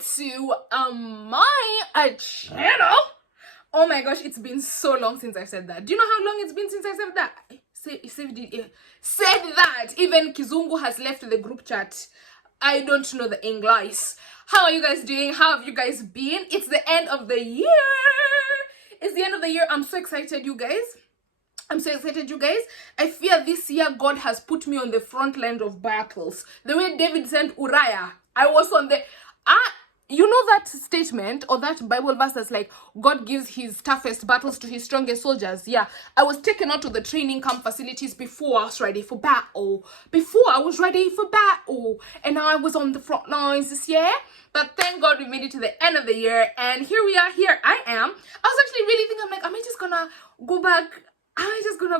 to my channel. Oh my gosh, it's been so long since I said that. Do you know how long it's been since I said that? Said that. Even Kizungu has left the group chat. I don't know the English. How are you guys doing? How have you guys been? It's the end of the year. It's the end of the year. I'm so excited, you guys. I fear this year God has put me on the front line of battles. The way David sent Uriah, I was on the... you know that statement or that Bible verse that's like, God gives his toughest battles to his strongest soldiers? Yeah, I was taken out to the training camp facilities before I was ready for battle. And now I was on the front lines this year. But thank God we made it to the end of the year. And here we are, here I am. I was actually really thinking, I'm like, am I just gonna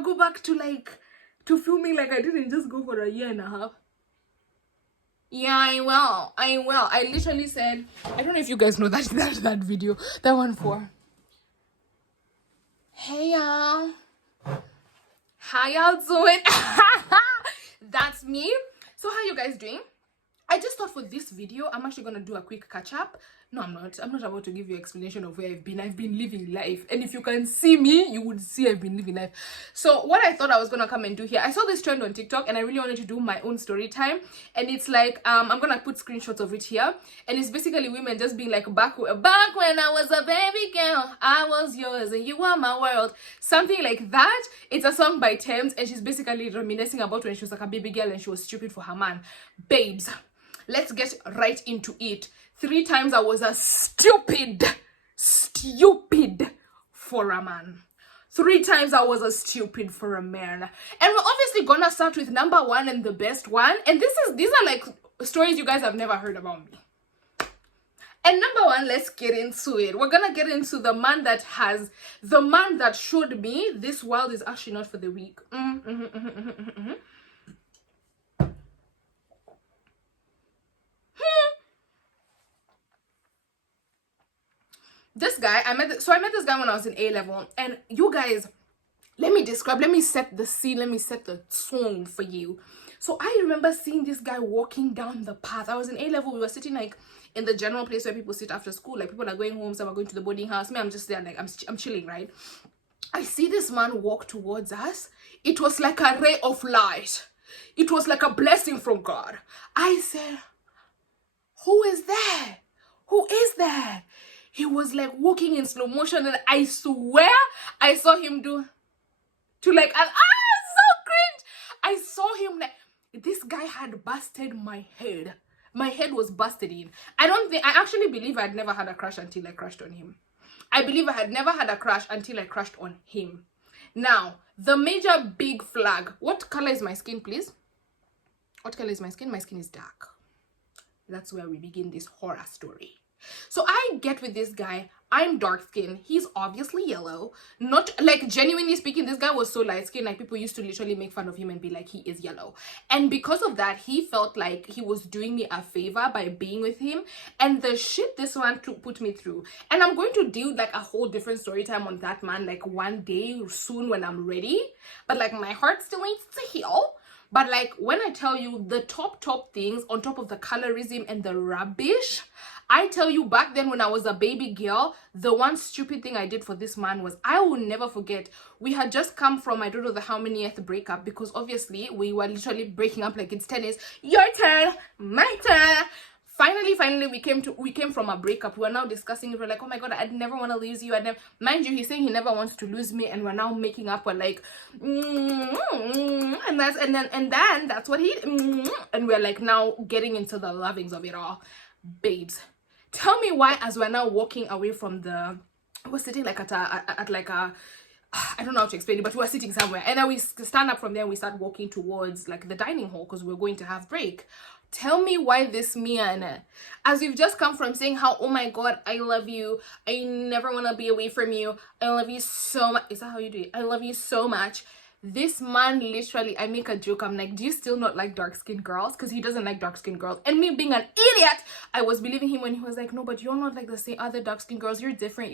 go back to filming like I didn't just go for a year and a half? Yeah, I will. I literally said, I don't know if you guys know that video, that one for, hey y'all, how y'all doing? That's me. So how you guys doing? I just thought for this video, I'm actually gonna do a quick catch up. No, I'm not about to give you an explanation of where I've been. I've been living life. And if you can see me, you would see I've been living life. So what I thought I was gonna come and do here, I saw this trend on TikTok and I really wanted to do my own story time. And it's like, I'm gonna put screenshots of it here. And it's basically women just being like, back when I was a baby girl, I was yours and you were my world. Something like that. It's a song by Thames and she's basically reminiscing about when she was like a baby girl and she was stupid for her man. Babes, let's get right into it. 3 times I was a stupid for a man. 3 times I was a stupid for a man. And we're obviously gonna start with number 1 and the best one. And these are like stories you guys have never heard about me. And number 1, let's get into it. We're gonna get into the man that showed me this world is actually not for the weak. This guy, I met this guy when I was in A level, and you guys, let me set the scene, let me set the tone for you. So I remember seeing this guy walking down the path. I was in A level, we were sitting like in the general place where people sit after school, like people are going home, some are going to the boarding house. Me, I'm just there, like I'm chilling, right? I see this man walk towards us. It was like a ray of light. It was like a blessing from God. I said, who is there? Who is there? He was like walking in slow motion and I swear I saw him do to like so cringe. I saw him like, this guy had busted my head. My head was busted in. I actually believe I had never had a crush until I crushed on him. I believe I had never had a crush until I crushed on him. Now, the major big flag. What color is my skin, please? What color is my skin? My skin is dark. That's where we begin this horror story. So I get with this guy. I'm dark skinned. He's obviously yellow. Not like, genuinely speaking, this guy was so light skinned, like people used to literally make fun of him and be like, he is yellow. And because of that, he felt like he was doing me a favor by being with him. And the shit this man put me through. And I'm going to do like a whole different story time on that man like one day soon when I'm ready. But like my heart still needs to heal. But like when I tell you the top things on top of the colorism and the rubbish, I tell you, back then when I was a baby girl, the one stupid thing I did for this man was, I will never forget, we had just come from, I don't know how many breakup, because obviously we were literally breaking up like it's tennis. Your turn, my turn. Finally, we came from a breakup. We are now discussing it. We're like, oh my God, I'd never want to lose you. Mind you, he's saying he never wants to lose me, and we're now making up. We're like, and then that's what he, and we're like now getting into the lovings of it all. Babes, tell me why, as we're now walking away from we're sitting like at a I don't know how to explain it, but we were sitting somewhere, and then we stand up from there and we start walking towards like the dining hall because we're going to have break. Tell me why this man, as we've just come from saying how, oh my God, I love you, I never want to be away from you, I love you so much. Is that how you do it? I love you so much. This man literally, I make a joke, I'm like, do you still not like dark-skinned girls? Because he doesn't like dark-skinned girls. And me being an idiot, I was believing him when he was like, no, but you're not like the same other dark-skinned girls, you're different.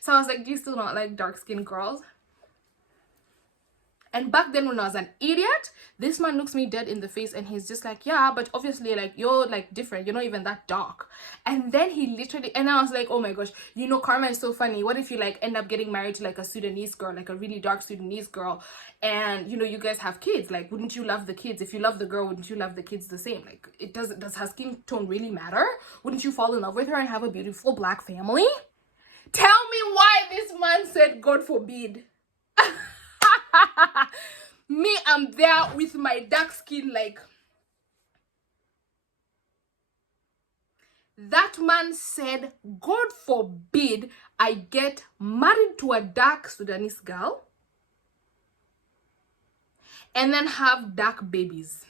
So I was like, do you still not like dark-skinned girls? And back then when I was an idiot, this man looks me dead in the face and he's just like, yeah, but obviously like you're like different, you're not even that dark. And then he literally, and I was like, oh my gosh, you know, karma is so funny. What if you like end up getting married to like a Sudanese girl, like a really dark Sudanese girl, and you know, you guys have kids? Like, wouldn't you love the kids? If you love the girl, wouldn't you love the kids the same? Like, it doesn't, does her skin tone really matter? Wouldn't you fall in love with her and have a beautiful black family? Tell me why this man said God forbid. Me, I'm there with my dark skin, like, that man said, God forbid I get married to a dark Sudanese girl and then have dark babies.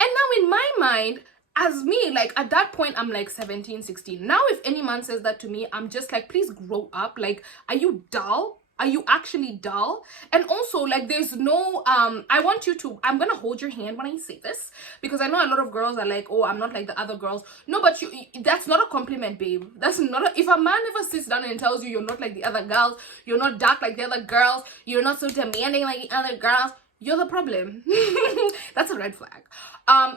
And now in my mind, as me, like at that point, I'm like 17, 16. Now, if any man says that to me, I'm just like, please grow up. Like, are you dull? Are you actually dull? And also, like, there's no, I want you to, I'm gonna hold your hand when I say this, because I know a lot of girls are like, oh, I'm not like the other girls. No, but that's not a compliment, babe. That's not if a man ever sits down and tells you you're not like the other girls, you're not dark like the other girls, you're not so demanding like the other girls, you're the problem. That's a red flag.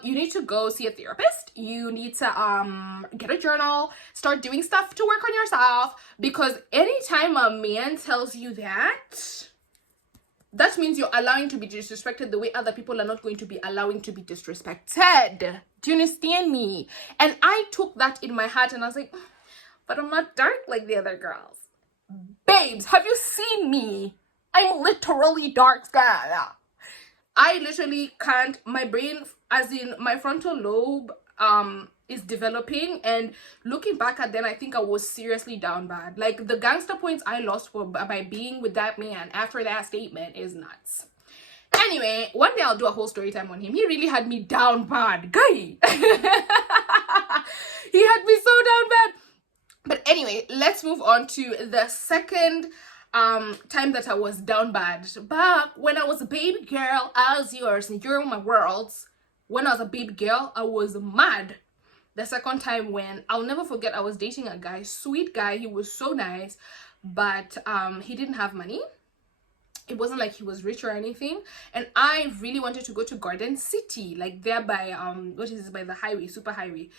You need to go see a therapist. You need to get a journal, start doing stuff to work on yourself, because anytime a man tells you that, that means you're allowing to be disrespected the way other people are not going to be allowing to be disrespected. Do you understand me? And I took that in my heart and I was like, but I'm not dark like the other girls. Babes, have you seen me? I'm literally dark skin. I literally can't, my brain, as in my frontal lobe, is developing, and looking back at then, I think I was seriously down bad. Like, the gangster points I lost for by being with that man after that statement is nuts. Anyway, one day I'll do a whole story time on him. He really had me down bad, guy. He had me so down bad. But anyway, let's move on to the second time that I was down bad. Back when I was a baby girl, as yours and you're my worlds. When I was a baby girl, I was mad. The second time, when I'll never forget, I was dating a guy, sweet guy. He was so nice, but he didn't have money. It wasn't like he was rich or anything, and I really wanted to go to Garden City, like there by what is this, by the highway, super highway.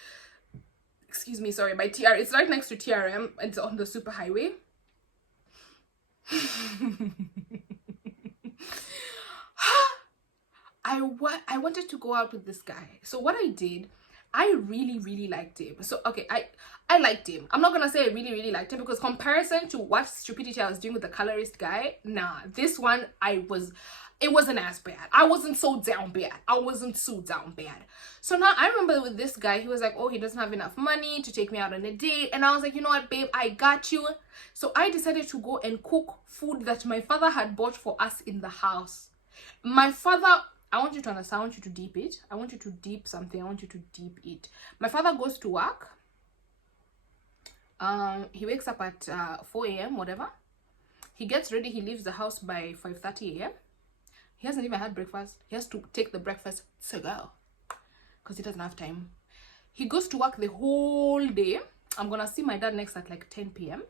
Excuse me, sorry, by TR. It's right next to TRM. It's on the super highway. I wanted to go out with this guy. So what I did, I really liked him. So okay, I liked him. I'm not gonna say I really liked him, because comparison to what stupidity I was doing with the colorist guy, nah, this one it wasn't as bad. I wasn't so down bad. So now I remember with this guy, he was like, oh, he doesn't have enough money to take me out on a date. And I was like, you know what, babe, I got you. So I decided to go and cook food that my father had bought for us in the house. My father, I want you to understand, I want you to deep it. I want you to deep something. I want you to deep it. My father goes to work. He wakes up at 4 a.m., whatever. He gets ready. He leaves the house by 5:30 a.m. He hasn't even had breakfast. He has to take the breakfast to go, because he doesn't have time. He goes to work the whole day. I'm gonna see my dad next at like 10 p.m.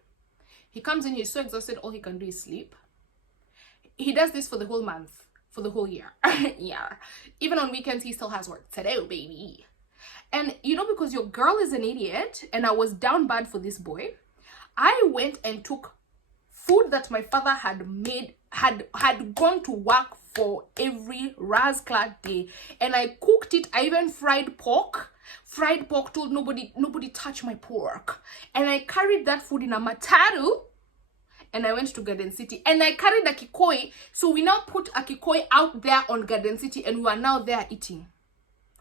He comes in, he's so exhausted, all he can do is sleep. He does this for the whole month, for the whole year. Yeah. Even on weekends, he still has work to do, baby. And you know, because your girl is an idiot and I was down bad for this boy, I went and took food that my father had made, had gone to work for every Razclad day, and I cooked it. I even fried pork, told nobody touch my pork. And I carried that food in a mataru, and I went to Garden City, and I carried a kikoi. So we now put a kikoi out there on Garden City, and we are now there eating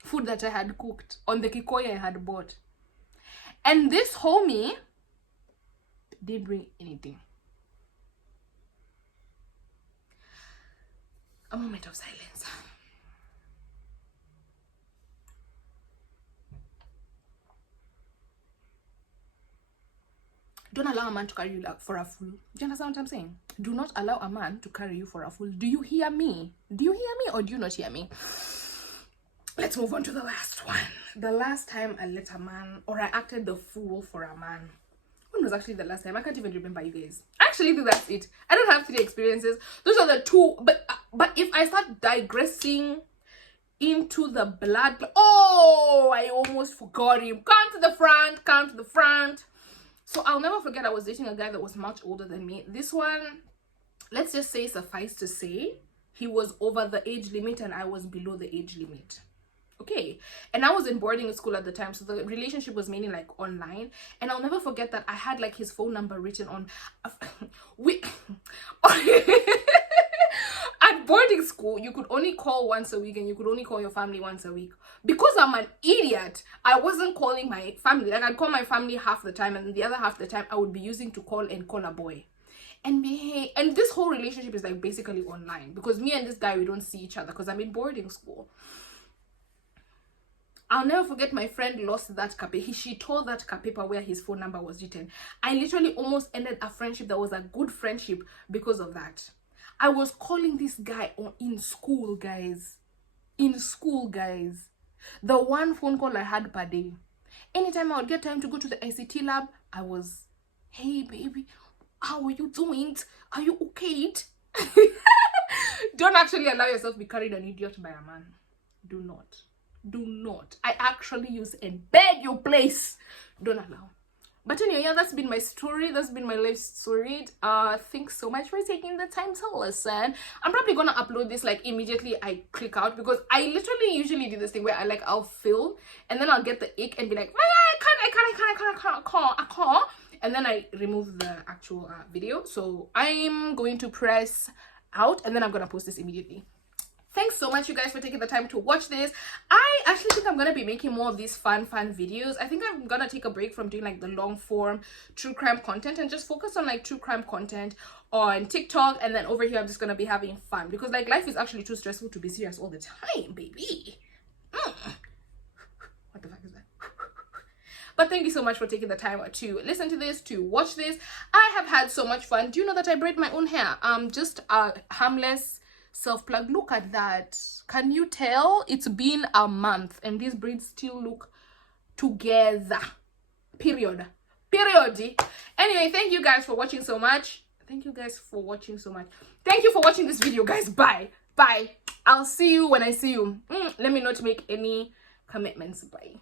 food that I had cooked on the kikoi I had bought. And this homie didn't bring anything. A moment of silence. Don't allow a man to carry you for a fool. Do you understand what I'm saying? Do not allow a man to carry you for a fool. Do you hear me? Do you hear me or do you not hear me? Let's move on to the last one. The last time I let a man, or I acted the fool for a man. When was actually the last time? I can't even remember, you guys. I actually think that's it. I don't have 3 experiences. Those are the 2. But if I start digressing into the blood, oh, I almost forgot him. Come to the front, come to the front. So I'll never forget, I was dating a guy that was much older than me. This one, let's just say, suffice to say, he was over the age limit and I was below the age limit. Okay, and I was in boarding school at the time, so the relationship was mainly like online. And I'll never forget that I had like his phone number written on at boarding school. You could only call once a week, and you could only call your family once a week. Because I'm an idiot, I wasn't calling my family. Like, I'd call my family half the time, and the other half the time I would be using to call a boy. And this whole relationship is like basically online, because me and this guy, we don't see each other because I'm in boarding school. I'll never forget, my friend lost that she tore that paper where his phone number was written. I literally almost ended a friendship that was a good friendship because of that. I was calling this guy in school, guys. In school, guys. The one phone call I had per day. Anytime I would get time to go to the ICT lab, I was, hey baby, how are you doing? Are you okay? Don't actually allow yourself to be carried an idiot by a man. Do not. Do not. I actually use and beg your place. Don't allow. But anyway, yeah, that's been my story. That's been my life story. Thanks so much for taking the time to listen. I'm probably gonna upload this like immediately I click out, because I literally usually do this thing where I'll film and then I'll get the ick and be like, I can't, and then I remove the actual video. So I'm going to press out and then I'm gonna post this immediately. Thanks so much, you guys, for taking the time to watch this. I actually think I'm gonna be making more of these fun videos. I think I'm gonna take a break from doing like the long form true crime content and just focus on like true crime content on TikTok. And then over here I'm just gonna be having fun, because like life is actually too stressful to be serious all the time, baby. What the fuck is that? But thank you so much for taking the time to listen to this, to watch this. I have had so much fun. Do you know that I braid my own hair? Just a harmless self-plug. Look at that. Can you tell? It's been a month and these braids still look together. Period. Anyway, thank you guys for watching so much. Thank you for watching this video, guys. Bye. I'll see you when I see you. Let me not make any commitments. Bye.